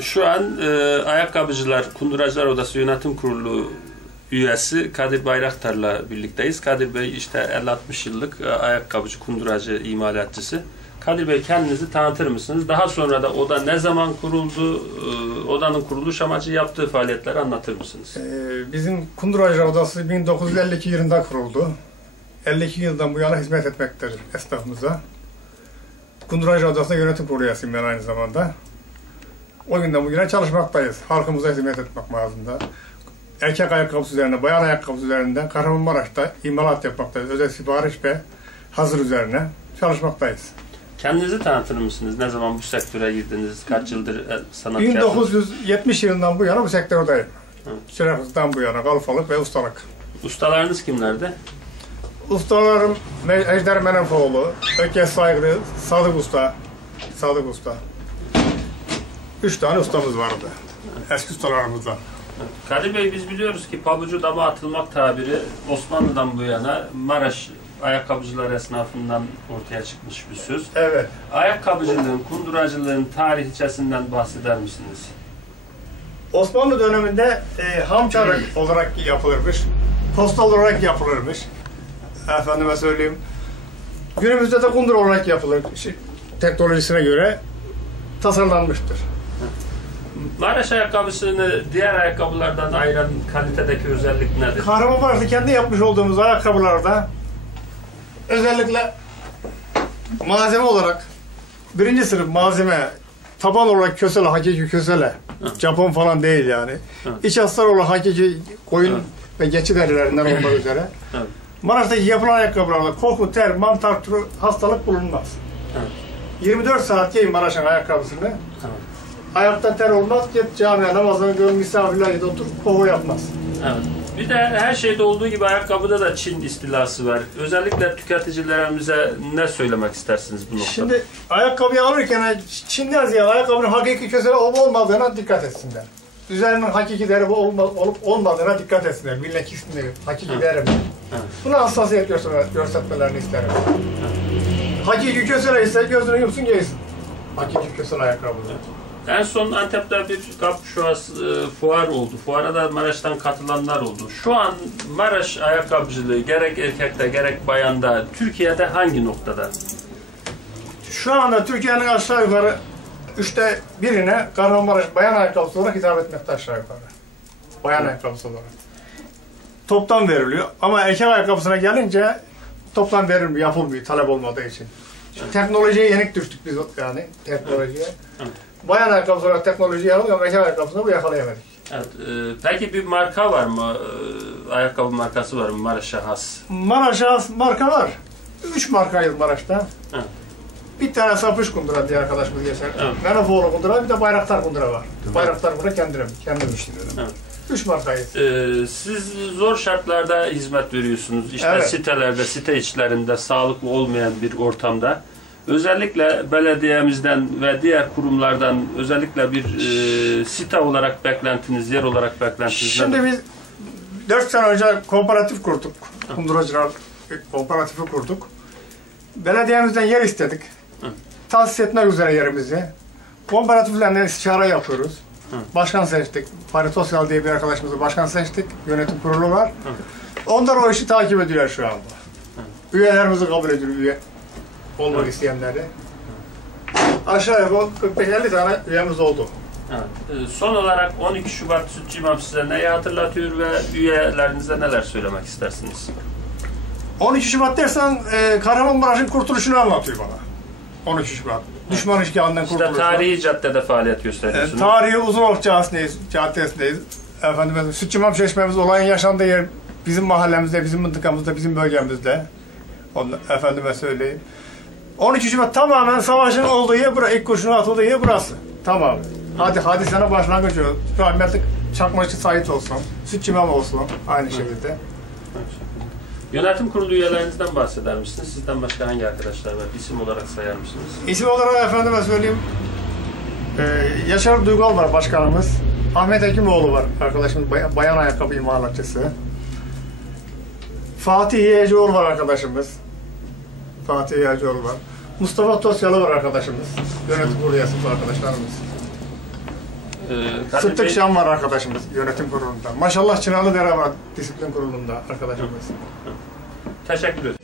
Şu an e, Ayakkabıcılar Kunduracılar Odası Yönetim Kurulu üyesi Kadir Bayraktar'la birlikteyiz. Kadir Bey işte 50-60 yıllık e, ayakkabıcı, kunduracı, imalatçısı. Kadir Bey kendinizi tanıtır mısınız? Daha sonra da oda ne zaman kuruldu, e, odanın kuruluş amacı yaptığı faaliyetleri anlatır mısınız? Ee, bizim Kunduracı Odası 1952 yılında kuruldu. 52 yıldan bu yana hizmet etmektedir esnafımıza. Kunduracı Odası'nda yönetim kurulu üyesiyim ben aynı zamanda. O günden bugüne çalışmaktayız. Halkımıza hizmet etmek mağazında. Erkek ayakkabısı üzerine, bayan ayakkabısı üzerinden Kahramanmaraş'ta imalat yapmaktayız. Özel sipariş ve hazır üzerine çalışmaktayız. Kendinizi tanıtır mısınız? Ne zaman bu sektöre girdiniz? Kaç yıldır e, sanatkarsınız? 1970 yılından bu yana bu sektördeyim. Çıraklıktan bu yana kalfalık ve ustalık. Ustalarınız kimlerdi? Ustalarım Ejder Menefoğlu, Ökkeş Saygılı, Sadık Usta, Sadık Usta. Üç tane ustamız vardı. Eski ustalarımızdan. Kadir Bey biz biliyoruz ki pabucu dama atılmak tabiri Osmanlı'dan bu yana Maraş ayakkabıcılar esnafından ortaya çıkmış bir söz. Evet. Ayakkabıcılığın, kunduracılığın tarihçesinden bahseder misiniz? Osmanlı döneminde e, ham çarık olarak yapılırmış. Postal olarak yapılırmış. Efendime söyleyeyim. Günümüzde de kundur olarak yapılır. Teknolojisine göre tasarlanmıştır. Maraş ayakkabısını diğer ayakkabılardan ayıran kalitedeki özellik nedir? Kahramanmaraş'ta kendi yapmış olduğumuz ayakkabılarda özellikle malzeme olarak birinci sınıf malzeme taban olarak kösele, hakiki kösele. Japon falan değil yani. Evet. İç astar olarak hakiki koyun Evet. ve geçi derilerinden olmak üzere. Evet. Maraş'taki yapılan ayakkabılarda koku, ter, mantar türü hastalık bulunmaz. Evet. 24 saat giyin Maraş'ın ayakkabısını. Evet. Ayakta ter olmaz, git camiye namazını gör, misafirler git otur, koku yapmaz. Evet. Bir de her şeyde olduğu gibi ayakkabıda da Çin istilası var. Özellikle tüketicilerimize ne söylemek istersiniz bu noktada? Şimdi ayakkabıyı alırken Çin'den ziyade ayakkabının hakiki kösele olup olmadığına dikkat etsinler. Üzerinin hakiki deri olup olmadığına dikkat etsinler. Bilnek ismini, hakiki deri mi? Buna hassasiyet gösterme, göstermelerini isterim. Hakiki kösele ise gözünü yumsun giysin. Hakiki kösele ayakkabı. En son Antep'te bir kap şuas e, fuar oldu. Fuara da Maraş'tan katılanlar oldu. Şu an Maraş ayakkabıcılığı gerek erkekte gerek bayanda Türkiye'de hangi noktada? Şu anda Türkiye'nin aşağı yukarı üçte birine Kahramanmaraş bayan ayakkabısı olarak hitap etmekte aşağı yukarı. Bayan ayakkabısı olarak. Toptan veriliyor ama erkek ayakkabısına gelince toptan verilmiyor, yapılmıyor talep olmadığı için. Şimdi teknolojiye yenik düştük biz yani teknolojiye. Evet. Bayan ayakkabısı olarak teknolojiyi ama erkek ayakkabısını bu yakalayamadık. Evet, e, peki bir marka var mı? E, ayakkabı markası var mı Maraş'a has? Maraş'a has marka var. Üç markayız Maraş'ta. Evet. Bir tane Sapış Kundura diye arkadaşımız geçer. Evet. Menefoğlu Kundura bir de Bayraktar Kundura var. Bayraktar Kundura kendim, kendim işliyorum. Evet. Üç markayız. E, siz zor şartlarda hizmet veriyorsunuz. İşte Evet. sitelerde, site içlerinde sağlıklı olmayan bir ortamda. Özellikle belediyemizden ve diğer kurumlardan özellikle bir e, site olarak beklentiniz, yer olarak beklentiniz Şimdi nedir? biz dört sene önce kooperatif kurduk. Kunduracılar kooperatifi kurduk. Belediyemizden yer istedik. Hı. Tahsis etmek üzere yerimizi. Kooperatiflerle istişare yapıyoruz. Hı. Başkan seçtik. Fahri diye bir arkadaşımızı başkan seçtik. Yönetim kurulu var. Onlar o işi takip ediyor şu anda. Üyelerimizi kabul ediyor üye olmak isteyenleri. Aşağı yukarı 45-50 tane üyemiz oldu. Evet. Son olarak 12 Şubat Sütçü İmam size neyi hatırlatıyor ve üyelerinize neler söylemek istersiniz? 12 Şubat dersen e, Kahramanmaraş'ın kurtuluşunu anlatıyor bana. 12 Şubat. Düşman işgalinden İşte kurtuluşu. tarihi caddede faaliyet E, gösteriyorsunuz. tarihi Uzunok Caddesi'ndeyiz. Caddesindeyiz. Efendim, Sütçümam Çeşmemiz olayın yaşandığı yer bizim mahallemizde, bizim mıntıkamızda, bizim bölgemizde. Onu, efendime söyleyeyim. 12 Şubat tamamen savaşın olduğu yer burası. İlk kurşunu atıldığı yer burası. Tamam. Hadi hadi sana başlangıç olsun. Rahmetli Çakmacı Sait olsun. Sütçümam olsun. Aynı şekilde. Yönetim kurulu üyelerinizden bahseder misiniz? Sizden başka hangi arkadaşlar var? İsim olarak sayar mısınız? İsim olarak efendime söyleyeyim. Ee, Yaşar Duygal var başkanımız. Ahmet Hekimoğlu var arkadaşımız bay- bayan ayakkabı imalatçısı. Fatih Yiyecioğlu var arkadaşımız. Fatih Yiyecioğlu var. Mustafa Tosyalı var arkadaşımız. Yönetim kurulu bu arkadaşlarımız. Kadir Sıddık Bey, Şan var arkadaşımız yönetim kurulunda. Maşallah Çınalıdere var disiplin kurulunda arkadaşımız. teşekkür ederim.